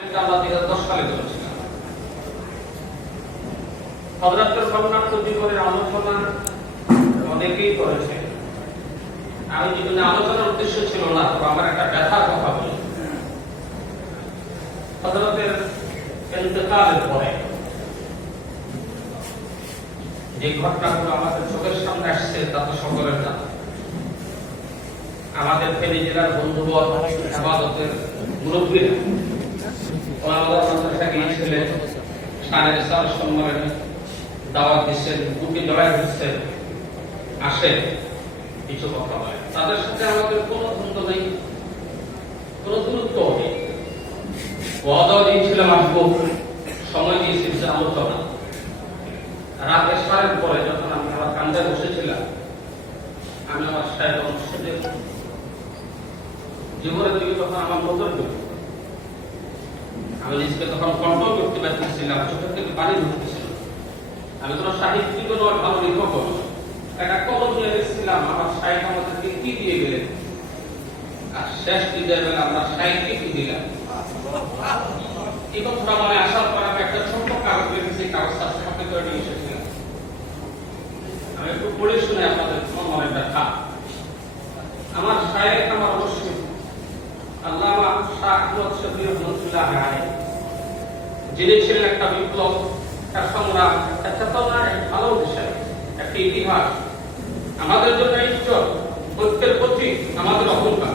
আমরা 2010 সালে করেছিলাম। হযরতের বর্ণনার জীবনের আলোচনা অনেকেই করেছে। আমি জীবনে আলোচনার উদ্দেশ্য ছিল না, তবে আমার একটা ব্যথার কথা বলি। হযরতের ইন্তেকালের পরে যে ঘটনাগুলো আমাদের চোখের সামনে আসছে তা তো সকলের জানা। আমাদের ফেনী জেলার বন্ধুবর ইবাদতের মুরব্বীরা আমাদের মাদ্রাসা গিয়েছিলেন, শানের সার সম্মেলনে দাওয়াত দিচ্ছেন, বুকে লড়াই দিচ্ছেন, আসে কিছু কথা বলে। তাদের সাথে আমাদের কোনো দ্বন্দ্ব নেই, কোনো দূরত্ব নেই। ওয়াদাও দিয়েছিলাম আসবো, সময় দিয়েছি আলোচনা। রাতে সারের পরে যখন আমি আমার কান্দায় বসেছিলাম, আমি আমার সাহেব অনুষ্ঠিত জীবনের দিকে তখন আমার নজর দিল। আমি নিজেকে তখন কন্ট্রোল করতে পারতেছিলাম, চোখের থেকে পানি ঢুকতেছিল। আমি কোনো সাহিত্যিক নয়, ভালো লেখক নয়, একটা কলম নিয়ে গেছিলাম। আমার সাহেব আমাদেরকে কি দিয়ে গেলেন, আর শেষ বিদায় বেলা আমরা সাহিত্যে কি দিলাম। এই কথাটা মনে আসার পর আমি একটা ছোট্ট কাগজ লিখেছি, কাগজটা সাথে করে নিয়ে এসেছিলাম। আমি একটু পড়ে শুনে আপনাদের মনে ব্যথা। আমার সাহেব আমার অবশ্যই আল্লামা শাহ আহমদ শফি রহমতুল্লাহ আলাইহি, যিনি ছিলেন একটা বিপ্লব, একটা সংগ্রাম, একটা চেতনা, একটা ভালো বিষয়, একটা ইতিহাস। আমাদের জন্য ইজ্জত, ঐক্যের প্রতীক, আমাদের অহংকার।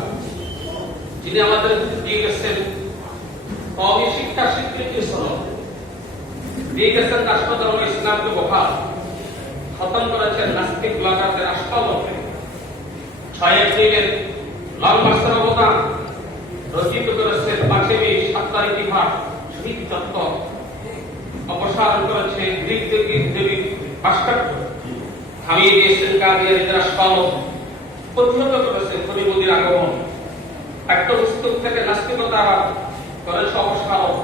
যিনি আমাদের দিয়ে গেছেন কওমি শিক্ষা স্বীকৃতি সনদ, দিয়ে গেছেন রাষ্ট্রধর্ম ইসলামকে বহাল, খতম করেছেন নাস্তিক ব্লগারদের আস্ফালনে। 6 এপ্রিলের লং মার্চের অবদান রচিত করেছেন 5 মে সাতটার ইতিহাস, শহীদ চত্বর অপসারণ করেছে গ্রিক দেবীর ভাস্কর্য, থামিয়ে দিয়েছেন কাদিয়ানীদের আস্ফালন, প্রতিহত করেছেন খনিমুদির আগমন, পাঠ্যপুস্তক থেকে নাস্তিকতা করেছে অপসারণ,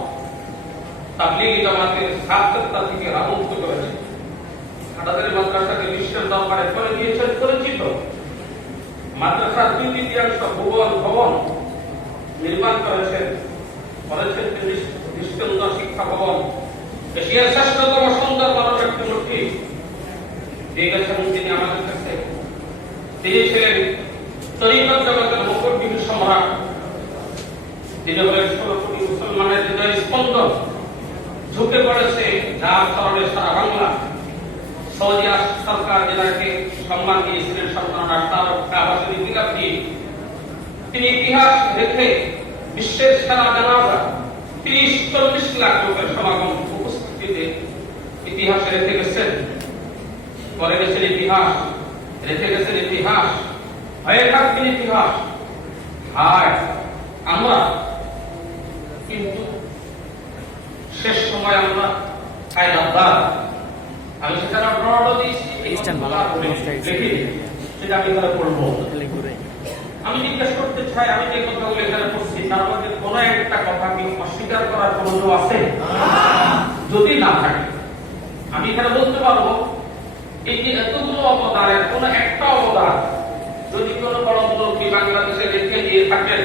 তাবলীগী জামাতের ছাত্রতা থেকে রামুক্ত করেছে, হাটাজারি মাদ্রাসাকে বিশ্বের দরবারে করে দিয়েছেন পরিচিত। মাদ্রাসার 2/3 ভবন নির্মাণ করেছেন দৃষ্টান্ত শিক্ষা ভবন, এশিয়ার শ্রেষ্ঠতম সুন্দর মানব একটি মূর্তি দিয়ে গেছেন তিনি আমাদের কাছে। তিনি ছিলেন তরিকত জগতের মুকুটবিহীন সম্রাট। তিনি হলেন 16 কোটি মুসলমানের হৃদয় স্পন্দন, ঝুঁকে পড়েছে যার কারণে সারা বাংলা। সৌদি সরকার যেটাকে সম্মান দিয়েছিলেন সম্মাননা কাবা শরীফ দিয়ে, তিনি ইতিহাস রেখে বিশ্বের সেরা জানাজা 30-40 লাখ লোকের সমাগম উপস্থিতিতে ইতিহাসে রেখে গেছেন, করে গেছেন ইতিহাস, রেখে গেছেন ইতিহাস, হয়ে থাকবেন ইতিহাস। আর আমরা কিন্তু শেষ সময় আমরা কায়দাদার, আমি সেখানে ব্রড দিয়েছি, সেটা আমি এখানে পড়বো। আমি জিজ্ঞেস করতে চাই, আমি যে কথাগুলো এখানে পড়ছি তার মধ্যে কোন একটা কথা কি অস্বীকার করার কোন জো আছে? যদি না থাকে আমি এখানে বলতে পারবো এই যে এতগুলো অবদানের কোন একটা অবদান যদি কোনো বড় মুরব্বী বাংলাদেশে রেখে দিয়ে থাকেন,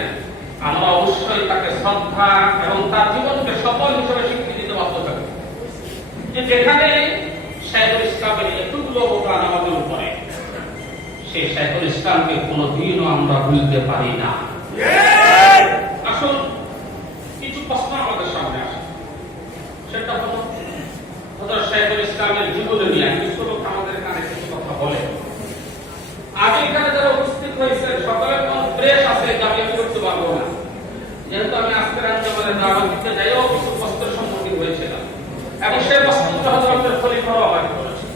আমরা অবশ্যই তাকে শ্রদ্ধা এবং তার জীবনকে সফল হিসেবে স্বীকৃতি দিতে বাধ্য থাকবো। যে যেখানে শাইখুল ইসলামের এতগুলো অবদান আমাদের উপরে, সেই শাইখুল ইসলামকে কোনদিনও আমরা ভুলতে পারি না। আসল কিছু প্রশ্ন আমাদের সামনে আসে, সেটা হলো হযরত শাইখুল ইসলামের জীবনে নিয়ে কিছু লোক আমাদের কানে কিছু কথা বলে। আগে এখানে যারা উপস্থিত হয়েছেন সকলের কোন প্রেস আছে যা আমি করতে পারবো না, যেহেতু আমি আজকের আঞ্জমানের দাওয়াত দিতে যাইও কিছু প্রশ্নের সম্মুখীন হয়েছিলাম এবং সেই প্রশ্নগুলো হযরতের খলিফারও আহ্বান করেছে।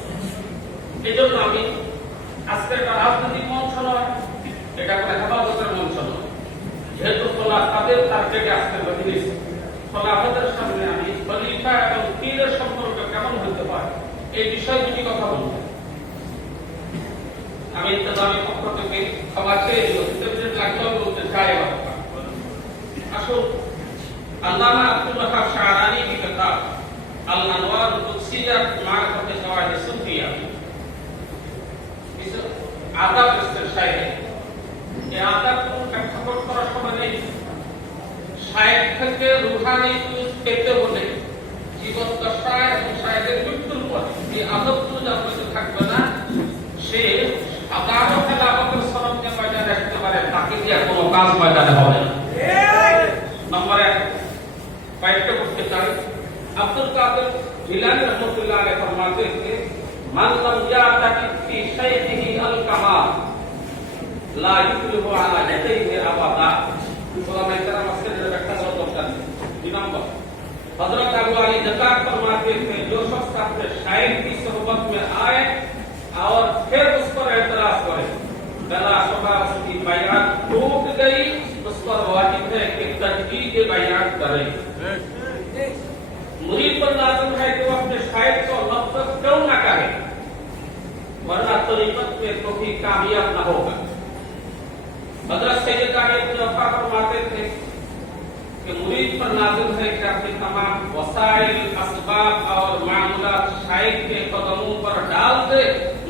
এই জন্য আমি আজকের একটা রাজনৈতিক মঞ্চ নয়, এটা কোনো হেফাজতের মঞ্চ নয়, যেহেতু তাদের টার্গেটে আজকের মজলিস, আমাদের সামনে আমি খলিফা এবং পীরের সম্পর্ক কেমন হতে পারে এই বিষয়ে দুটি কথা বলব। আমি ইন্তজামি পক্ষ থেকে ক্ষমা চেয়ে লাগলেও বলতে চাই। আসুন, আল্লামা আব্দুল ওয়াহাব শাহরানী की किताब अल अनवार कुदसिया मारिफत क़वाइद सूफिया আদাব ইস্তেশায়, এই আদাব কোন ব্যাখ্যা করার সময় নেই। শায়েখ থেকে রুহানি পেতে হলে জীবন দশায় এবং শায়েখের মৃত্যুর পরে এই আদবগুলো যার মধ্যে থাকবে না, সে সাধারণ তেলাওয়াতের সনদকে ময়দানে রাখতে পারে, তাকে দিয়ে কোনো কাজ ময়দানে হবে না। নম্বর 1 কয়েকটা করতে চাই। আব্দুল কাদের জিলানী রহমাতুল্লাহ আলাইহি ফরমাতে थे মান লাম ইয়াতাকি ফি শাইখিহি আল কামাল লা ইউফলিহু আলা ইয়াদাইহি আবাদা। उलमा इकराम से व्याख्या करो दरकार है। 2 नंबर हजरत अबू अली जकात फरमाते थे जो शख्स अपने शायर की सोहबत में आए और फिर उस पर एतराज करे, गला शुबा उसकी बैअत टूट गई, उस पर वाजिब है कि तजदीद बैअत करे। मुरीद पर लाजिम है कि वो अपने शायर को नफरत क्यों ना करे, वरना तरीकत में कभी कामयाब ना होगा। हजरत सैयद अली इब्न वफ़ा फरमाते थे कि मुरीद पर लाजिम है कि अपने तमाम वसाइल, असबाब और मामूलात शायख के कदमों पर डाल दे,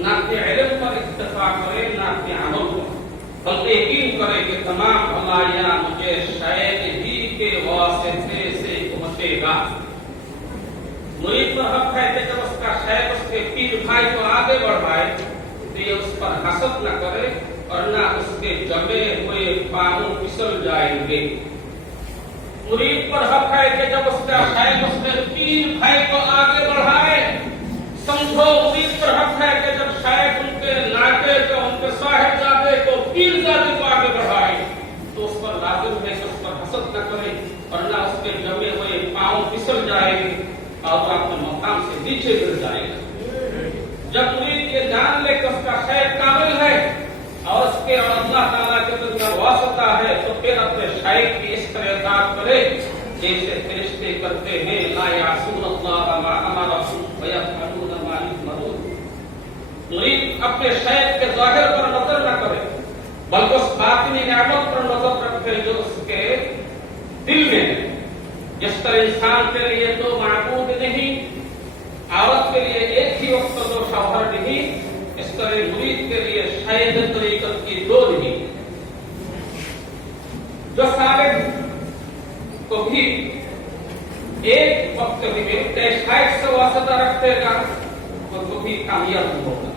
ना कि इल्म पर इक्तफा करे, ना कि अमल पर, बल्कि यकीन करे कि तमाम भलाइयां मुझे शायख ही के वास्ते से पहुंचेगा। मुरीद पर हक है कि जब उसका शायख उसके पीर भाई को आगे बढ़ाए तो ये उस पर हसद न करे, वरना उसके जमे हुए पांव फिसल जाएंगे। मुरीद पर हक है कि जब उसका शायख उसके पीर भाई को आगे बढ़ाए, समझो मुरीद पर हक है कि जब शायख उनके नाते को, उनके साहिबजादे को, पीरजादे को आगे बढ़ाए तो उस पर लाजिम है कि उस पर हसद न करे, वरना उसके जमे हुए पांव फिसल जाएंगे और अपने मकाम से नीचे गिर जाएगा। जब मुरीद ये जान ले कि उसका शायख काबिल है और उसके और अल्लाह ताला के दरबार वास्ता है, तो फिर अपने शायख की इस तरह इताअत करे जैसे फरिश्ते करते हैं, ला यासून अल्लाह मा अमरहुम व यफअलून मा युमरून। मुरीद अपने शायख के ज़ाहिर पर नजर न करे, बल्कि उस बातिनी नेमत पर नजर रखे जो उसके दिल में है। जिस तरह इंसान के लिए 2 माबूद नहीं, औरत के लिए एक ही वक्त 2 शौहर नहीं, इस तरह मुरीद के लिए शायद तरीकत की 2 नहीं। जो साबित को भी एक वक्त भी शायद से वास्ता रखेगा तो कभी कामयाब नहीं होगा।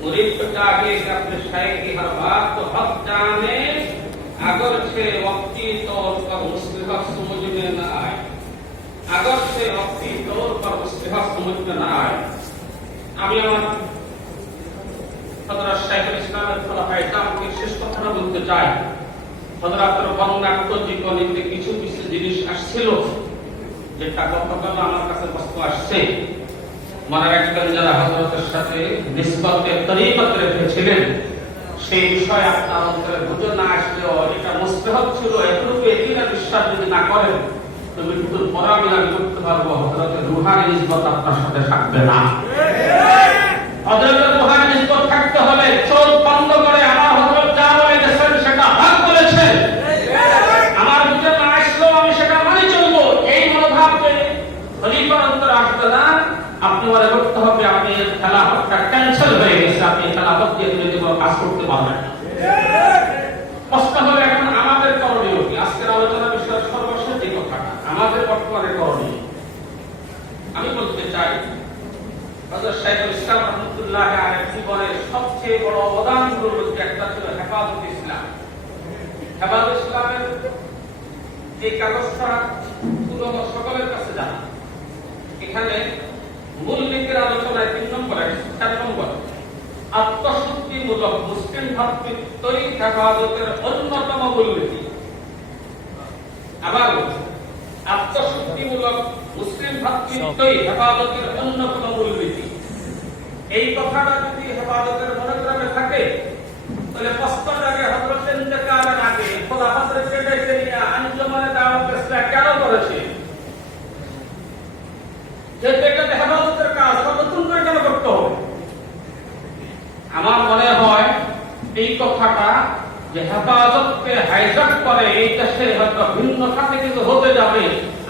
मुरीद को चाहिए कि अपने शायद की हर बात तो हक जाने, अगर से वक्ती तौर पर मुस्लिहत समझ में न आए, अगर से वक्ती तौर पर मुस्लिहत समझ में न आए। আমি আমার হযরত শাইখুল ইসলামের খোলাফায়ে ইসলামকে শেষ কথা বলতে চাই। হযরতের বর্ণনাট্য জীবনীতে কিছু কিছু জিনিস আসছিল যেটা গতকাল আমার কাছে বস্তু আসছে। মনে রাখবেন যারা হযরতের সাথে নিসবতে তরিকত রেখেছিলেন সেই বিষয় আপনার অন্তরে বুঝে না আসলেও এটা মুস্তাহাব ছিল, এতটুকু একিনের বিশ্বাস যদি না করেন তো মৃত্যুর পর আমি করতে পারবো হযরতের রুহানি নিসবত আপনার সাথে থাকবে না। হযরতের রুহানি নিসবত থাকতে হলে চোখ বন্ধ করে আমার হযরত যা বলে গেছেন সেটা হক বলেছেন, আমার বুঝে না আসলেও আমি সেটা মানি চলবো, এই মনোভাবকে খলিফার অন্তরে আসবে না। আপনি মনে করতে হবে আপনি খেলাফতটা ক্যান্সেল হয়ে গেছে, আপনি খেলাফত দিয়ে যদি কোনো কাজ করতে পারবেন না। প্রশ্ন হলো এখন আমাদের করণীয় কি? আজকের আলোচনা বিষয়ের সর্বশেষ এই কথাটা আমাদের বর্তমানে করণীয়। আমি বলতে চাই হযরত শাইখুল ইসলাম রাহমাতুল্লাহ আলাইহি জীবনের সবচেয়ে বড় অবদানগুলোর মধ্যে একটা ছিল হেফাজত ইসলাম। হেফাজত ইসলামের এই কাগজটা পুরো সকলের কাছে জানা। এখানে মূলনীতির আলোচনায় 3 নম্বরে 4 নম্বর আত্মশুদ্ধিমূলক মুসলিম ভাতৃত্বই হেফাজতের অন্যতম মূলনীতি। আবার আত্মশুদ্ধিমূলক মুসলিম ভাতৃত্বই হেফাজতের অন্যতম মূলনীতি। এই কথাটা যদি হেফাজতের মনোগ্রামে থাকে তাহলে প্রশ্নটাকে হযরতের ইন্তেকালের আগে খোলাফাতের ডেকে নিয়ে আঞ্জুমানে দাওয়াত ইসলাম কেন করেছে? যেটা হেফাজতের কাজ নতুন করে কেন করতে হবে? আমার মনে হয় এই কথাটা যে হেফাজতকে হাইজ্যাক করে এই দেশে হয়তো ভিন্ন খাতে কিছু হতে যাবে,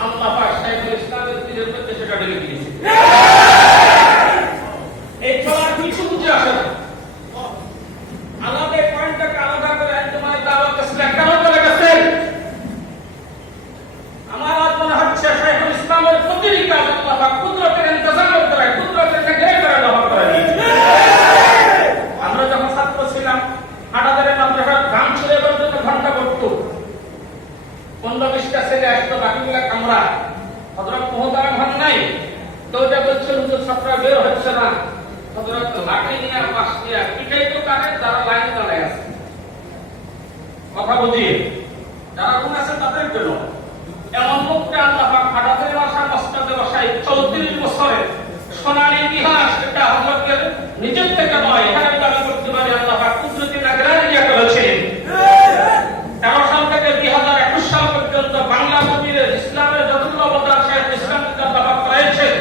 আল্লাহ পাক শাইখুল ইসলামের দিনের মধ্যে সেটা ঢেলে দিয়েছে। এই চলার কিছু বুঝে আসে না। আলাদা পয়েন্টটাকে আলাদা করে আঞ্জুমানে দাওয়াত ইসলাম কেন করে গেছে? আমরা হযরত মুহতারাম হন নাই তো যা বলছেন হুজুর ছাত্ররা বের হচ্ছে না হযরত লাঠি নিয়ে বাঁশ নিয়ে পিটাই তো কারে যারা লাইনে দাঁড়ায় আছে কথা বুঝিয়ে যারা কোন আছে তাদের জন্য এমন মুখে আল্লাহ পাক হাদাতের ভাষা মসনদে ভাষায় 34 বছরে সোনালী ইতিহাস এটা হযরতের নিজের থেকে নয় এখানে দাবি করতে পারি আল্লাহ পাক কুদরতি নাগরানি দিয়ে করেছেন 13 সাল থেকে 2021 সাল পর্যন্ত বাংলা জমিনে ইসলামের যতগুলো অবদান শায়খ ইসলাম আল্লাহ পাক করেছেন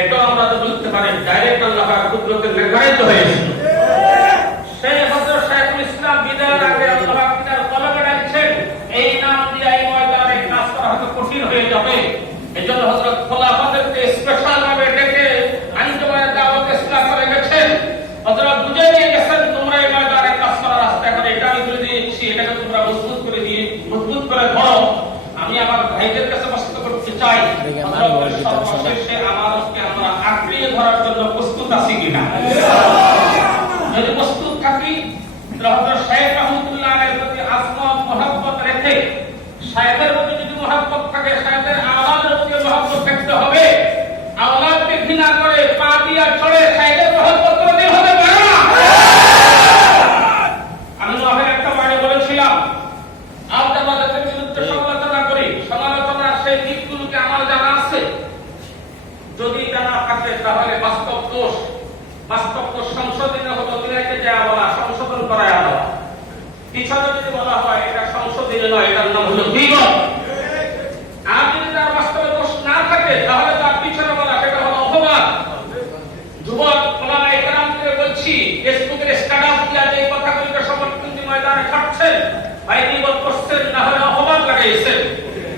এটা আমরা তো বলতে পারি ডাইরেক্ট আল্লাহ পাক কুদরতের নির্ধারিত হয়েছে সেই হযরত শায়খুল ইসলাম বিদায়ের আগে আল্লাহ পাক তার কলমে রাখছেন এই নাম দিয়ে এই ময়দানে কাজ করা হয়তো কঠিন হয়ে যাবে এজন্য হযরত খোলাফাদেরকে স্পেশাল ভাবে ডেকে আঞ্জুমানে দাওয়াত ইসলাম করে গেছেন হযরত বুঝিয়ে দিয়ে গেছেন তোমরা এই ময়দানে কাজ করার রাস্তা এখন এটা আমি বলে দিয়েছি এটাকে তোমরা মজবুত করে দিয়ে মজবুত করে ধরো আমি আমার ভাইদের কাছে প্রশ্ন করতে চাই হযরত সর্বশেষে আমাদেরকে আমরা আঁকড়িয়ে ধরার জন্য প্রস্তুত আছি কিনা যদি প্রস্তুত থাকি তাহলে শাইখ রহমাতুল্লাহ আলাইহির প্রতি আজমত মহব্বত রেখে শাইখের প্রতি যদি মহব্বত থাকে শাইখের আওলাদের প্রতি মহব্বত থাকতে হবে আওলাদকে ঘৃণা করে পা দিয়া চড়ে শাইখের মহব্বত করতে হবে না আমি নহের একটা বাণী বলেছিলাম আওলাদের বিরুদ্ধে সমালোচনা করি সমালোচনার সেই দিকগুলোকে আমার জানা আছে যদি জানা থাকে তাহলে বাস্তব দোষ সংশোধনে হতো দিনাকে যা বলা সংশোধন করায় দেওয়া পিছনে যদি বলা হয় এটা সংশোধনে নয় এটার নাম হলো দ্বিমত আর যদি তার বাস্তবে দোষ না থাকে তাহলে তার পিছনে বলা সেটা হলো অপবাদ যুবক ওলামা ইকরামকে বলছি ফেসবুকের স্ট্যাটাস দিয়া যে কথাগুলোকে সমর্থন দিয়ে ময়দানে খাটছেন ভাই দ্বিমত করছেন না হলে অপবাদ লাগাইছেন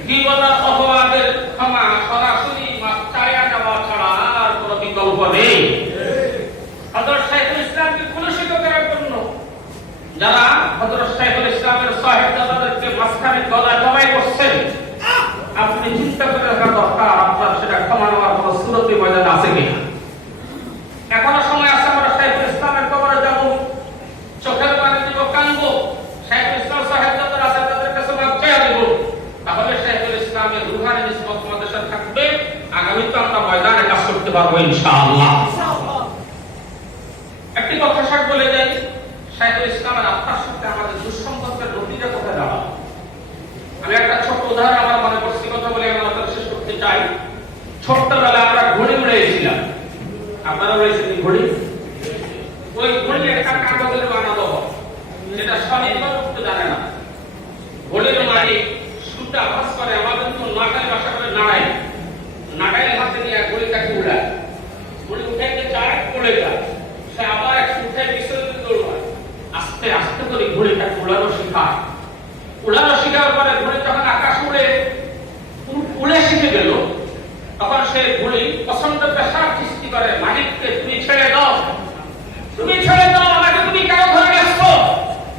দ্বিমত আর অপবাদের ক্ষমা সরাসরি চায়া যাওয়া ছাড়া আর কোনো বিকল্প নেই হযরত শাইখুল ইসলামকে কুলুষিত করার জন্য যারা হযরত শাইখুল ইসলামের সাহেবজাদাদেরকে মাঝখানে গলা জমাই করছেন আপনি চিন্তা করে রাখা দরকার আপনার সেটা ক্ষমা নেওয়ার কোনো সুরতি ময়দানে আছে কিনা এখনো সময় আছে আমরা শাইখুল ইসলামের কবরে যাব চোখের পানি দিব কানবো শাইখুল ইসলাম সাহেবজাদার আছে তাদের কাছে মাপ চেয়ে দেব তাহলে শাইখুল ইসলামের রুহানি নিসবত আমাদের সাথে থাকবে আগামীতে আমরা ময়দানে কাজ করতে পারবো ইনশাআল্লাহ একটি কথা শেষ বলে যাই শাইখুল ইসলামের আত্মার সাথে আমাদের দুঃসম্পর্কের নতিজা কোথায় দাঁড়ায় আমি একটা ছোট উদাহরণ আমার মনে পড়ছে কথা বলে আমি আপনাদের শেষ করতে চাই ছোটবেলায় আমরা ঘড়ি উড়াইছিলাম আপনারা উড়াইছেন ঘড়ি ওই ঘড়ি একটা কাগজের বানানো যেটা স্বনির্ভর করতে জানে না ঘড়ির মালিক সুতা ভাস করে আমাদের তো নাটাই বাসা করে নাড়াই হাতে নিয়ে ঘড়িটাকে উড়ায় ঘড়ি উঠাইতে চায় পড়ে যায় সে আবার এক উঠে বিসর্জন দৌড়ায় আস্তে আস্তে করে ঘড়িটা উড়ানো শেখায় উড়ানো শেখার পরে ঘড়ি যখন আকাশ উড়ে শিখে গেল তখন সে ঘড়ি প্রচন্ড প্রেসার সৃষ্টি করে মালিককে তুমি ছেড়ে দাও আমাকে তুমি কেন ধরে আসছো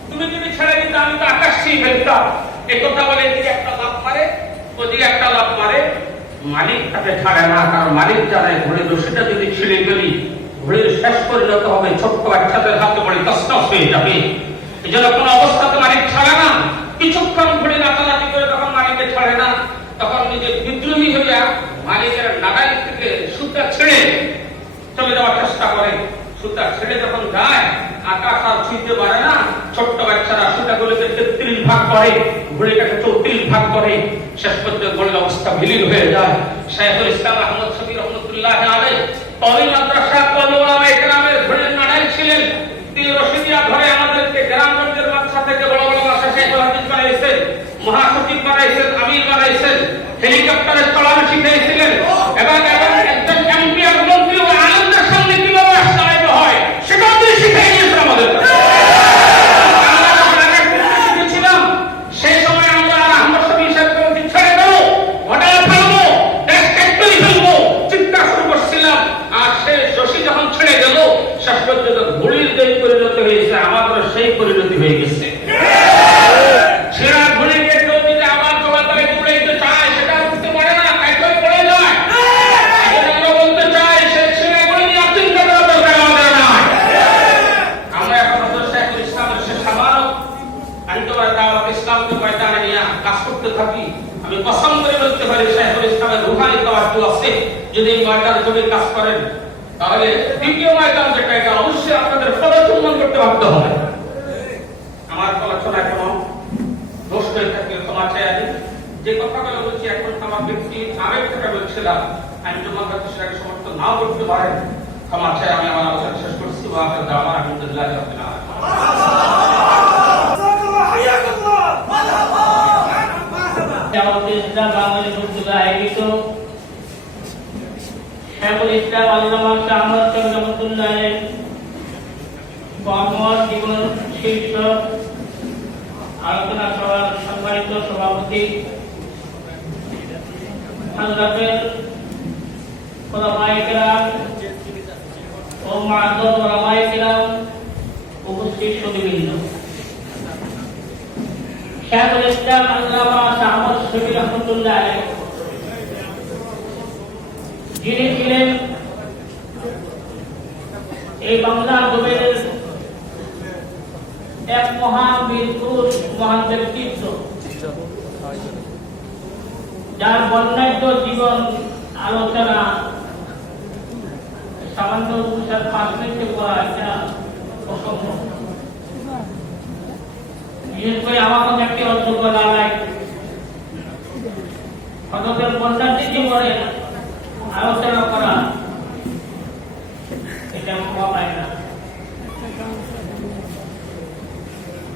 তুমি ছেড়ে দিতে আমি তো আকাশ ছুঁয়ে ফেলতাম এই কথা বলে এদিকে একটা লাভ মারে ওদিকে একটা লাভ মারে মালিক তাকে ছাড়ে না কারণ মালিক জানে ঘড়ি রশিটা যদি ছিঁড়ে ফেলি ঘড়ির শেষ পরিণত হবে ছোট্ট বাচ্চাদের হাতে পড়ে তছনছ হয়ে যাবে এই জন্য কোনো অবস্থাতে মালিক ছাড়ে না কিছুক্ষণ ঘড়ি নাচানাচি করে তখন মালিককে ছাড়ে না তখন নিজে বিদ্রোহী হইয়া মালিকের নাগাল থেকে সুতা ছেড়ে চলে যাওয়ার চেষ্টা করে সুতা ছেড়ে যখন যায় আকাশ আর ছুঁতে পারে না ছোট্ট বাচ্চারা সুতাগুলোকে 33 ভাগ করে ঘড়িটাকে 34 ভাগ করে শেষ পর্যন্ত ঘড়ির অবস্থা বিলীন হয়ে যায় শাইখুল ইসলাম আহমদ শফি রহমতুল্লাহ আলাইহি কওমি মাদ্রাসা কওমি ওলামা ইকরামের ঘড়ির নাড়াই ছিলেন তিনি রশিদিয়া ধরে আমাদেরকে গ্রামগঞ্জের মাদ্রাসা থেকে বড় বড় মাদ্রাসা শাইখুল হাদিস বানাইছেন মহাসচিব বানাইছেন আমির বানাইছেন হেলিকপ্টারে চড়ানো শিখিয়েছিলেন এবং একজন এমপি আর মন্ত্রী ও আনন্দের সামনে কিভাবে চালাতে হয় সেটাও তিনি শিখিয়ে দিয়েছেন আমাদের সেই সময় আমরা আহমদ শফি সাহেবকে ছেড়ে দেবো ঘটনা ফেলবো দেশ ফ্যাক্টরি ফেলবো চিন্তা শুরু করছিলাম আর সে শশী যখন ছেড়ে গেল শেষ পর্যন্ত ঘড়ির যে পরিণতি হয়েছে আমাদের সেই পরিণতি হয়ে গেছে ছেঁড়া ঘড়িকে কেউ যদি আবার চলাচলে উড়াইতে চায় সেটা উঠতে পারে না কাইতে পড়ে যায় যদি ময়দান জমি কাজ করেন তাহলে দ্বিতীয় ময়দান যেটা এটা অবশ্যই আপনাদের ফরজ সম্মান করতে বাধ্য হবে। আমার আলোচনায় কোনো দোষ হয়ে থাকলে ক্ষমা চাই। আমি যে কথাগুলো বলছি এখন আমার ব্যক্তি আরেক থেকে বলছিলাম, আমি তোমার কাছে সেটাকে সমর্থন নাও করতে পারেন, ক্ষমা চাই। আমি আমার আলোচনা শেষ করছি। আলহামদুলিল্লাহ রাব্বিল আলামিন। ইসলাম বাংলাদেশ মুক্তিযুদ্ধ আয়োজিত শেখুল ইসলাম আল্লামা শাহ আহমদ শরীফ রহমাতুল্লাহের কর্মমত জীবন শীর্ষক আলোচনা সভার সম্মানিত সভাপতি হযরতের উলামায়ে কেরাম ও মুআজ্জম উলামায়ে কেরাম, উপস্থিত সুধীবৃন্দ, শেখুল ইসলাম আল্লামা শাহ আহমদ শরীফ রহমাতুল্লাহ আলাইহি যিনি ছিলেন এই বাংলা জমিনের এক মহান বীর পুরুষ, মহান ব্যক্তিত্ব, যার বর্ণাঢ্য জীবন আলোচনা সামান্য 5 মিনিটে করা এটা অসম্ভব। বিশেষ করে আমার মধ্যে একটি অযোগ্য লাগাই হযরতের বর্ণাঢ্য জীবনে আলোচনা করা এটা ক্ষমা পায় না।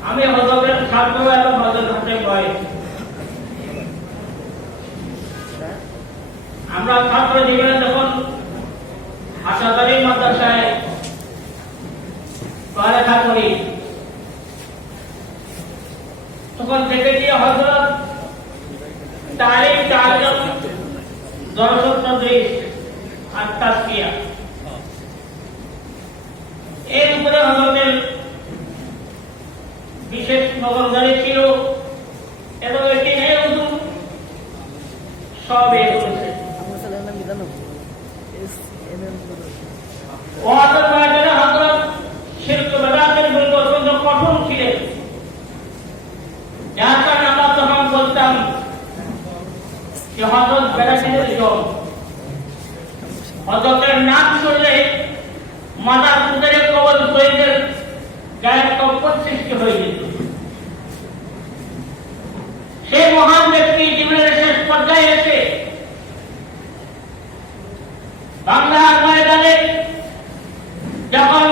আমি হযরতের ছাত্র এবং হযরত হাতে ভয়, আমরা ছাত্র জীবনে যখন হাসাতারি মাদ্রাসায় পড়ালেখা করি তখন দেখেছি হযরত তালিম তাআল্লুম দরসত তদরিস আর তাসকিয়া এর উপরে হযরতের বিশেষ নজরদারি ছিল এবং এটি উর্দু সব এসেছে। ওয়াদার ময়দানে হযরত শিরক বেদাতের বিরুদ্ধে অত্যন্ত কঠোর ছিলেন। যার কারণে আমরা তখন বলতাম যে হযরত বেদাতের জন, হযরতের নাম শুনলে মাদার পুজারে কবল শহীদের গায়ের কম্পন সৃষ্টি হয়ে যেত। সেই মহান ব্যক্তি জীবনের শেষ পর্যায়ে এসে বাংলার ময়দানে যখন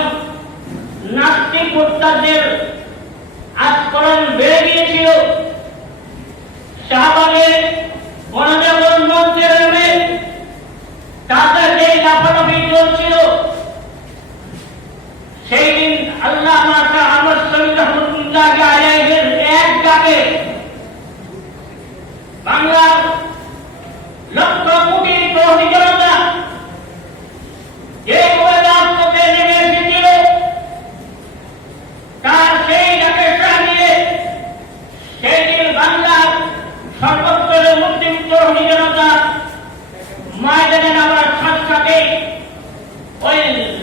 নাস্তিক মুরতাদদের আক্রমণ বেড়ে গিয়েছিল, শাহবাগের মনোনয়ন মঞ্চে নেমে তাদের যে লাফালাফি চলছিল, সেই দিন আল্লামা শাহ আহমদ শরীফ রহমাতুল্লাহ আলাইহির এক ডাকে বাংলার লক্ষ কোটি তৌহিদি জনতা যে রাজপথে নেমে এসেছিল, তার সেই ডাকে সাড়া দিয়ে সেই দিন বাংলার সর্বস্তরের মুসলিম তৌহিদি জনতা ময়দানে নামার সাথে সাথে ওই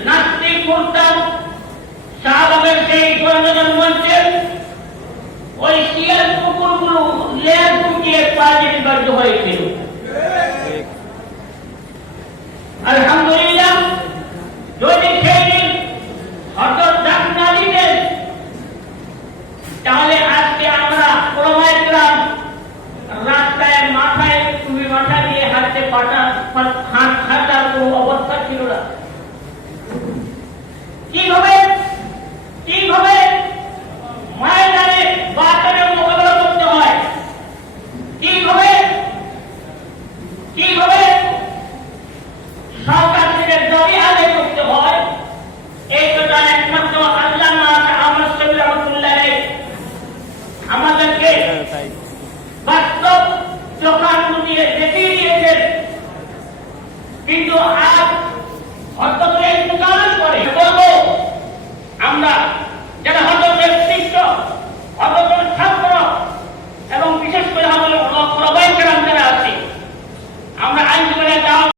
নাস্তিক মুরতাদ শাহবাগের সেই মনোনয়ন মঞ্চে ওই শিয়াল কুকুরগুলো লেজ গুটিয়ে পায়ে বাধ্য হয়েছিল। আলহামদুলিল্লাহ, যদি সেই দিন হযরত ডাক না দিতেন তাহলে আজকে আমরা উলামায়ে কেরাম রাস্তায় মাথায় টুপি মাথা দিয়ে হাতে পাটা